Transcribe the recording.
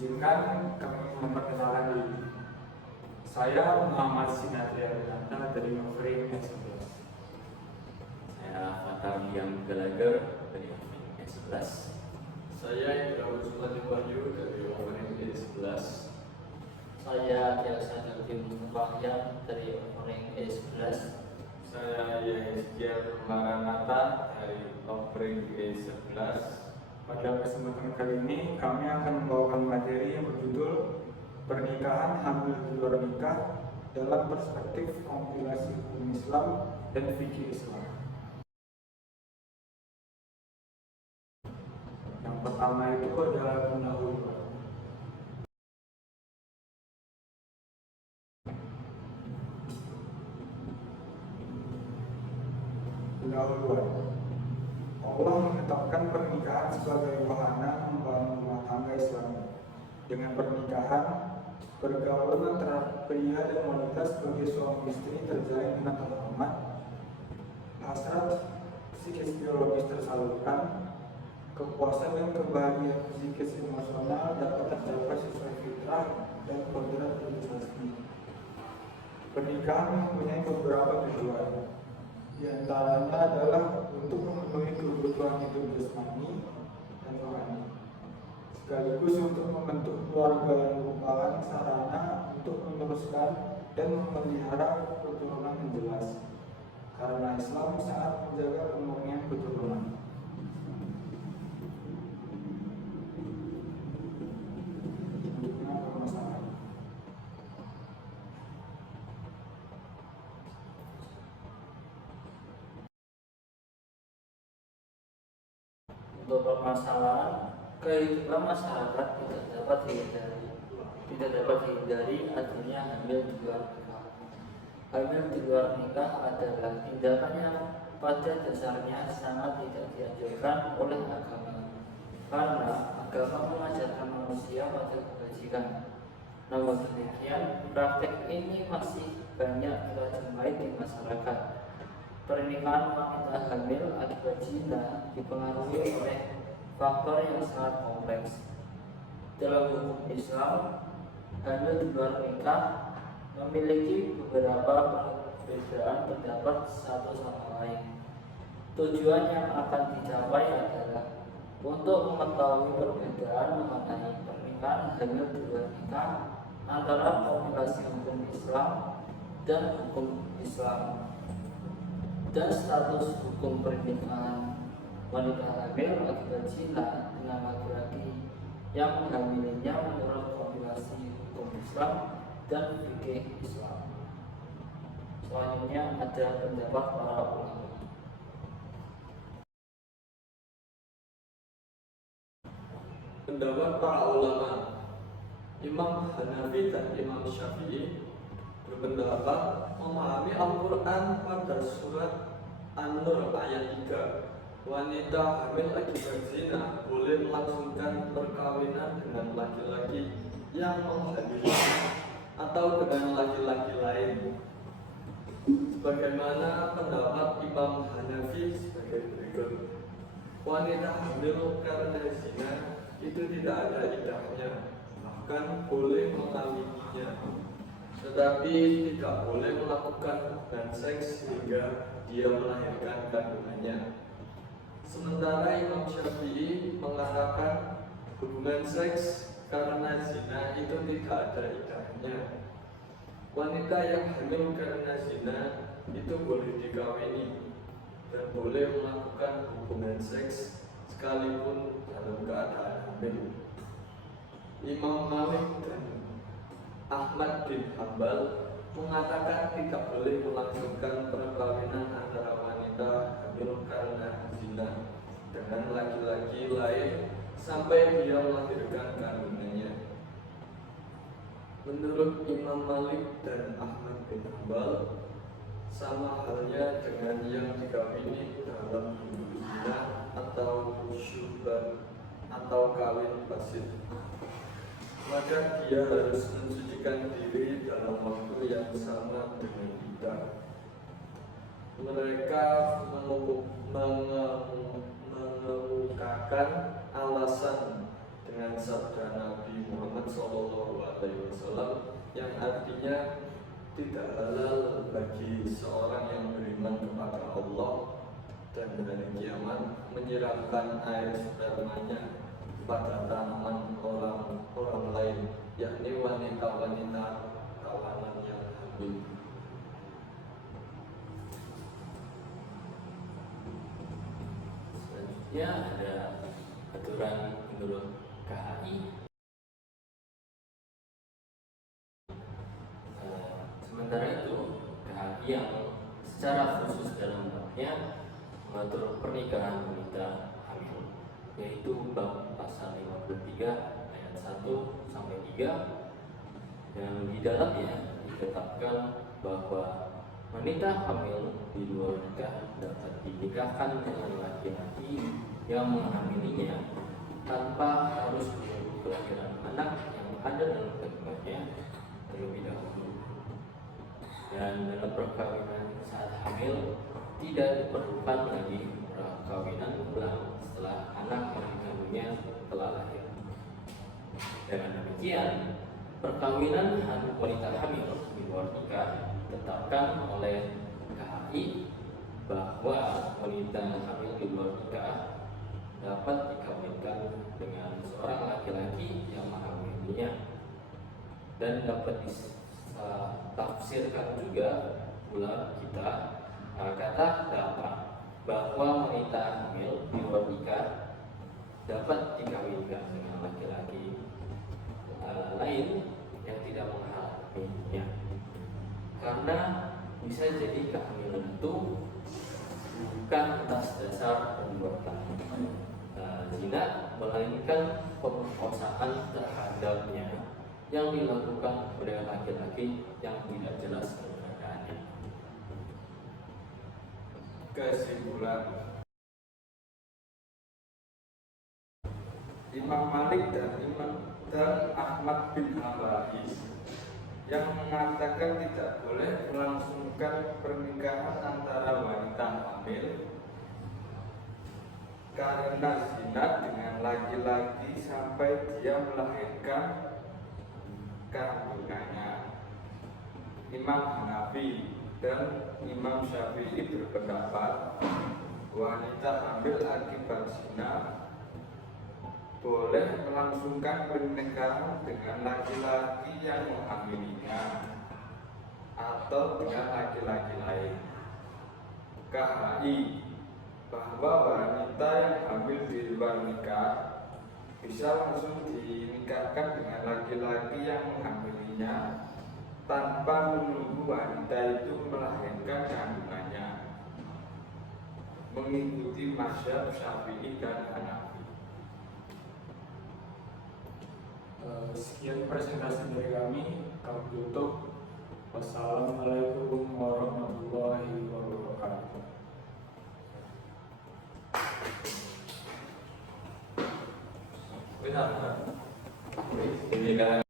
Izinkan kami memperkenalkan diri. Saya Muhammad Sinatria Renata dari Offering S11. Saya Fatar yang Gallagher dari Offering S11. Saya Indra Usman Wahyu dari Offering S11. Saya Tiasa Dalvin Fahyam dari Offering S11. Saya Yahya Maranata dari Offering S11. Pada kesempatan kali ini kami akan membawakan materi yang berjudul Pernikahan Hamil di luar nikah dalam perspektif kompilasi hukum Islam dan fikih Islam. Yang pertama itu adalah pendahuluan. Allah menetapkan pernikahan sebagai wahana membangun rumah tangga Islam. Dengan pernikahan, pergaulan antara pria dan wanita sebagai suami istri terjalin dengan terhormat, hasrat psikis biologis tersalurkan, kepuasan dan kebahagiaan psikis emosional dapat tercapai sesuai fitrah dan kodrat individu. Pernikahan mempunyai beberapa tujuan. Di antaranya adalah untuk memenuhi kebutuhan hidup jasmani dan rohani, sekaligus untuk membentuk keluarga yang merupakan sarana untuk meneruskan dan memelihara keturunan yang jelas, karena Islam sangat menjaga kemurnian keturunan. Selanjutnya permasalahan. Untuk permasalahan kehidupan masyarakat tidak dapat dihindari adanya hamil di luar nikah. Hamil di luar nikah adalah tindakan yang pada dasarnya sangat tidak dianjurkan oleh agama, karena agama mengajarkan manusia pada kebajikan. Namun demikian, praktek ini masih banyak kita jumpai di masyarakat. Pernikahan wanita hamil akibat zina dipengaruhi oleh faktor yang sangat kompleks. Dalam hukum Islam, hamil di luar nikah memiliki beberapa perbedaan pendapat satu sama lain. Tujuan yang akan dicapai adalah untuk mengetahui perbedaan mengenai pernikahan hamil di luar nikah antara kompilasi hukum Islam dan hukum Islam, dan status hukum pernikahan wanita hamil akibat zina dengan laki-laki yang menghamilinya menurut kompilasi hukum Islam dan fikih Islam. Selanjutnya ada pendapat para ulama. Pendapat para ulama, Imam Hanafi dan Imam Syafi'i berpendapat memahami Al-Quran pada surat An-Nur ayat 3. Wanita hamil akibat zina boleh melangsungkan perkawinan dengan laki-laki yang menghamilinya atau dengan laki-laki lain. Sebagaimana pendapat Imam Hanafi sebagai berikut. Wanita hamil karena zina itu tidak ada iddahnya, bahkan boleh mengawininya, tetapi tidak boleh melakukan hubungan seks hingga dia melahirkan kandungannya. Sementara Imam Syafi'i mengatakan hubungan seks karena zina itu tidak ada iddahnya. Wanita yang hamil karena zina itu boleh dikawini dan boleh melakukan hubungan seks sekalipun dalam keadaan hamil. Imam Malik dan Ahmad bin Hambal mengatakan tidak boleh melangsungkan perkawinan antara wanita hamil karena zina dengan laki-laki lain sampai dia melahirkan kandungannya. Menurut Imam Malik dan Ahmad bin Hambal, sama halnya dengan yang dikawini dalam zina atau syubhan atau kawin fasid, maka dia harus mensucikan diri dalam waktu yang sama dengan kita. Mereka mengemukakan alasan dengan sabda Nabi Muhammad SAW yang artinya tidak halal bagi seorang yang beriman kepada Allah dan hari kiamat menyiramkan air spermanya pada tanaman orang lain, yakni wanita-wanita tawanan yang hamil. Selanjutnya ada aturan menurut KHI. Sementara itu, KHI yang secara khusus dalam babnya mengatur pernikahan wanita hamil, yaitu bab pasal 53 ayat 1 sampai 3, yang di dalamnya ditetapkan bahwa wanita hamil di luar nikah dapat dinikahkan dengan laki-laki yang menghamilinya tanpa harus menunggu kelahiran anak yang ada dalam kandungannya terlebih dahulu. Dan dalam perkawinan saat hamil tidak diperlukan lagi perkawinan ulang setelah anak yang dikandungnya telah lahir. Dengan demikian, perkawinan wanita hamil di luar nikah ditetapkan oleh KHI bahwa wanita hamil di luar nikah dapat dikawinkan dengan seorang laki-laki yang menghamilinya, dan dapat ditafsirkan juga pula kita kata dapat bahwa wanita hamil di luar nikah dapat dikawinkan dengan laki-laki lain yang tidak menghamilinya, karena bisa jadi kehamilan itu bukan atas dasar perbuatan zina, melainkan pemerkosaan terhadapnya yang dilakukan oleh laki-laki yang tidak jelas keberadaannya. Kesimpulan, Imam Malik dan Ahmad bin Hanbal yang mengatakan tidak boleh melangsungkan pernikahan antara wanita hamil karena zina dengan laki-laki sampai dia melahirkan kandungannya. Imam Hanafi dan Imam Syafi'i berpendapat wanita hamil akibat zina boleh melangsungkan pernikahan dengan laki-laki yang menghamilinya atau dengan laki-laki lain. KHI bahwa wanita yang hamil di luar nikah bisa langsung dinikahkan dengan laki-laki yang menghamilinya tanpa menunggu wanita itu melahirkan kandungannya, mengikuti mazhab Syafi'i dan Hanafi. Sekian presentasi dari kami. Kami tutup. Wassalamualaikum warahmatullahi wabarakatuh. Benar. Ini kan